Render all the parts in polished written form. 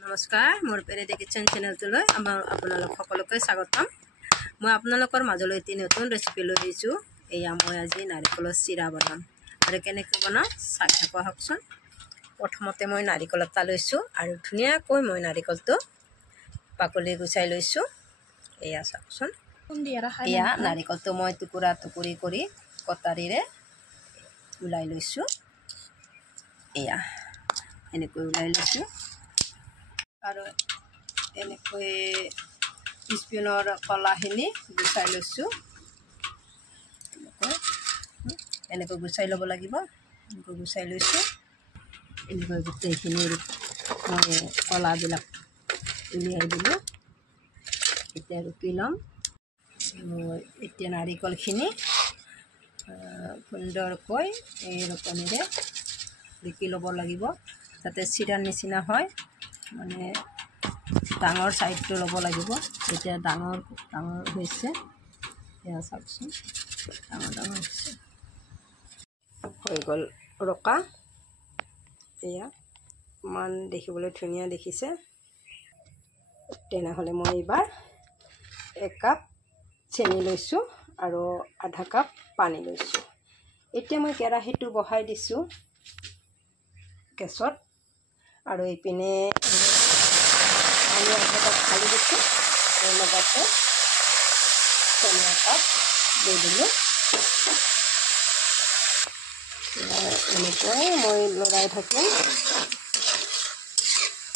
নমস্কাৰ মোৰ পেৰেডি কিচেন চেনেলটোলৈ আপোনালোক সকলোকে স্বাগতম। মই আপোনালোকৰ মাজলৈ এটি নতুন ৰেচিপি লৈ আহিছোঁ। এয়া মই আজি নাৰিকলৰ চিৰা বনাম আৰু কেনেকৈ বনাম চাই থাকক আহকচোন। প্ৰথমতে মই নাৰিকল এটা লৈছোঁ আৰু ধুনীয়াকৈ মই নাৰিকলটো বাকলি গুচাই লৈছোঁ। এয়া চাওকচোন, এয়া নাৰিকলটো মই টুকুৰা টুকুৰি কৰি কটাৰীৰে ওলাই লৈছোঁ। এয়া এনেকৈ ওলাই লৈছোঁ আৰু এনেকৈ স্পিনৰ কলাখিনি গুচাই লৈছোঁ। এনেকৈ গুচাই ল'ব লাগিব। এনেকৈ গুচাই লৈছোঁ। এনেকৈ গোটেইখিনি মই কলাবিলাক উলিয়াই দিলোঁ। এতিয়া ৰুকি ল'ম। এতিয়া নাৰিকলখিনি সুন্দৰকৈ এই ৰুকনিৰে ৰুকি ল'ব লাগিব, যাতে চিৰাৰ নিচিনা হয়। মানে ডাঙৰ চাইজটো ল'ব লাগিব। এতিয়া ডাঙৰ হৈছে, এয়া চাওকচোন, ডাঙৰ হৈছে, হৈ গ'ল ৰকা। এয়া ইমান দেখিবলৈ ধুনীয়া দেখিছে। তেনেহ'লে মই এইবাৰ 1 কাপ চেনি লৈছোঁ আৰু আধা কাপ পানী লৈছোঁ। এতিয়া মই কেৰাহীটো বহাই দিছোঁ গেছত আৰু এইপিনে পানী আধা কাপ ঢালি দিছোঁ আৰু লগতে চেনি একাপ দি দিলোঁ। এনেকৈ মই লৰাই থাকিম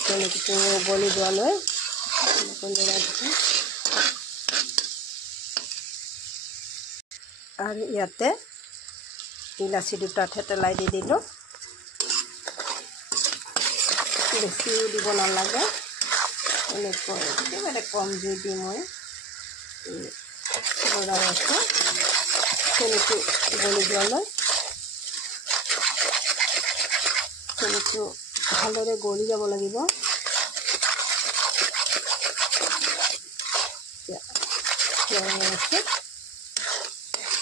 চেনিটো গলি যোৱালৈ। এনেকৈ লৰাই থাকিম আৰু ইয়াতে ইলাচি দুটা থেতেলাই দি দিলোঁ। বেছিও দিব নালাগে, এনেকৈ একেবাৰে কম জুই দি মই লৰাই আছোঁ চেনিটো গলি যোৱালৈ। চেনিটো ভালদৰে গলি যাব লাগিব।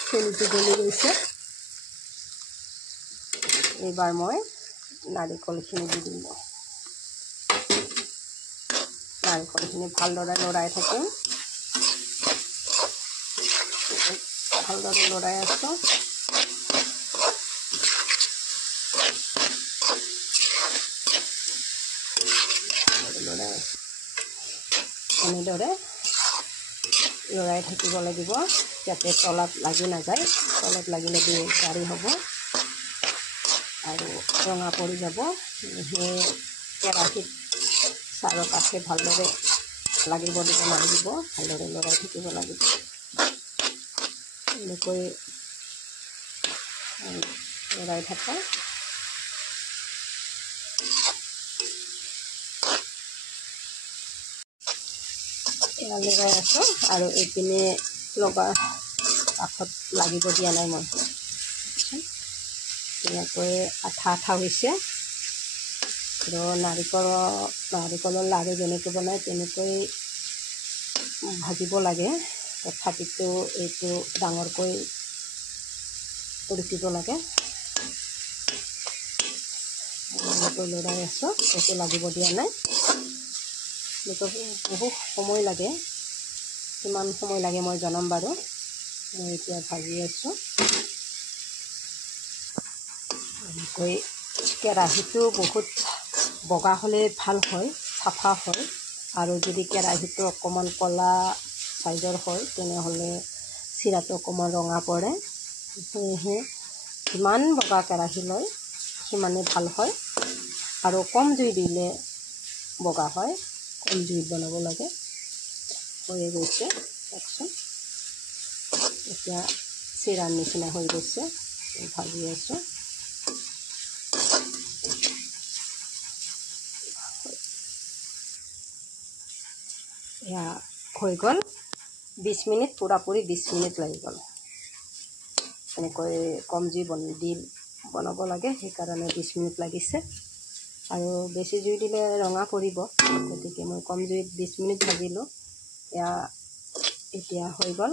চেনিটো গলি গৈছে। এইবাৰ মই নাৰিকলখিনি দি দিলোঁ। নাৰিকলখিনি ভালদৰে লৰাই থাকিম। ভালদৰে লৰাই আছোঁ। এনেদৰে লৰাই থাকিব লাগিব, যাতে তলত লাগি নাযায়। তলত লাগিলে গাড়ী হ'ব আৰু ৰঙা পৰি যাব। সেই কেৰাহীত চাৰৰ কাষে ভালদৰে লাগিব দিব লাগিব। ভালদৰে লৰাই থাকিব লাগিব। এনেকৈ লৰাই থাকা। এয়া লগাই আছোঁ আৰু এইপিনে কাষত লাগিব দিয়া নাই মই। তেনেকৈ আঠা আঠা হৈছে আৰু নাৰিকলৰ লাড়ু যেনেকৈ বনায় তেনেকৈ ভাজিব লাগে। তথাপিতো এইটো ডাঙৰকৈ ৰুকিব লাগে। এনেকৈ লৰাই আছোঁ, এইটো লাগিব দিয়া নাই। বহুত সময় লাগে, কিমান সময় লাগে মই জনাম বাৰু। মই এতিয়া ভাজি আছোঁ। এনেকৈ কেৰাহীটো বহুত বগা হ'লে ভাল হয়, চাফা হয়। আৰু যদি কেৰাহীটো অকণমান ক'লা চাইজৰ হয় তেনেহ'লে চিৰাটো অকণমান ৰঙা পৰে। সেয়েহে যিমান বগা কেৰাহী লয় সিমানে ভাল হয় আৰু কম জুই দিলে বগা হয়। কম জুইত বনাব লাগে। হৈয়ে গৈছে চাওকচোন, এতিয়া চিৰাৰ নিচিনা হৈ গৈছে। ভাজি আছোঁ। এয়া হৈ গ'ল 20 মিনিট, পূৰাপূৰি 20 মিনিট লাগি গ'ল। এনেকৈ কম জুই দি বনাব লাগে, সেইকাৰণে 20 মিনিট লাগিছে। আৰু বেছি জুই দিলে ৰঙা পৰিব, গতিকে মই কম জুইত 20 মিনিট ভাজিলোঁ। এতিয়া হৈ গ'ল।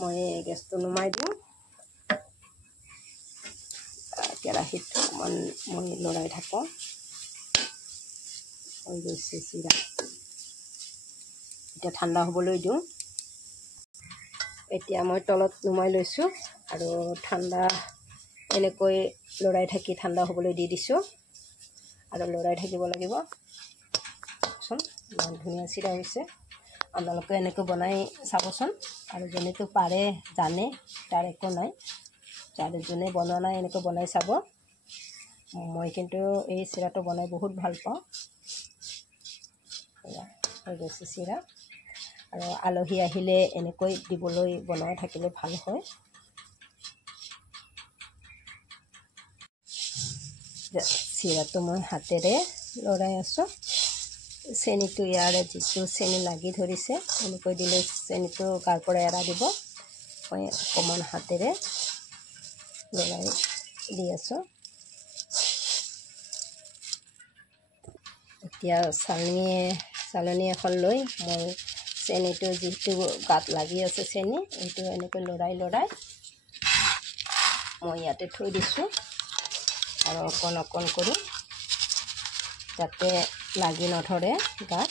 মই গেছটো নুমাই দিওঁ। কেৰাহীত অকণমান মই লৰাই থাকোঁ। হৈ গৈছে চিৰা। এতিয়া ঠাণ্ডা হ'বলৈ দিওঁ। এতিয়া মই তলত নুমাই লৈছোঁ আৰু ঠাণ্ডা এনেকৈ লৰাই থাকি ঠাণ্ডা হ'বলৈ দি দিছোঁ আৰু লৰাই থাকিব লাগিব। চোন ইমান ধুনীয়া চিৰা হৈছে। আপোনালোকে এনেকৈ বনাই চাবচোন। আৰু যোনেতো পাৰে জানে তাৰ একো নাই, যাৰ যোনে বনোৱা নাই এনেকৈ বনাই চাব। মই কিন্তু এই চিৰাটো বনাই বহুত ভাল পাওঁ। হৈ গৈছে চিৰা আৰু আলহী আহিলে এনেকৈ দিবলৈ বনাই থাকিলে ভাল হয়। চিৰাটো মই হাতেৰে লৰাই আছোঁ। চেনিটো ইয়াৰে যিটো চেনি লাগি ধৰিছে এনেকৈ দিলে চেনিটো গাৰ পৰা এৰা দিব। মই অকণমান হাতেৰে লৰাই দি আছোঁ। এতিয়া চালনী এখন লৈ মই চেনিটো যিটো গাত লাগি আছে চেনি এইটো এনেকৈ লৰাই মই ইয়াতে থৈ দিছোঁ আৰু অকণ কৰি যাতে লাগি নধৰে গাত।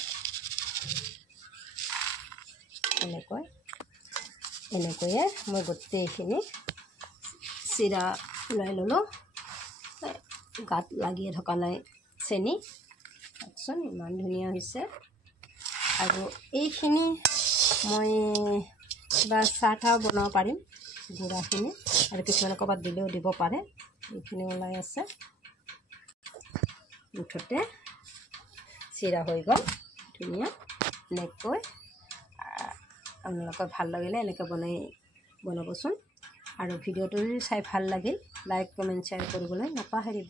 এনেকৈয়ে মই গোটেইখিনি চিৰা ওলাই ল'লোঁ। গাত লাগিয়ে থকা নাই চেনি। চাওকচোন ইমান ধুনীয়া হৈছে। আৰু এইখিনি মই কিবা চাহ বনাব পাৰিম গুড়াখিনি, আৰু কিছুমানে ক'ৰবাত দিলেও দিব পাৰে। এইখিনি ওলাই আছে। মুঠতে চিৰা হৈ গ'ল ধুনীয়া। এনেকৈ আপোনালোকৰ ভাল লাগিলে এনেকৈ বনাবচোন। আৰু ভিডিঅ'টো যদি চাই ভাল লাগিল লাইক কমেণ্ট শ্বেয়াৰ কৰিবলৈ নাপাহৰিব।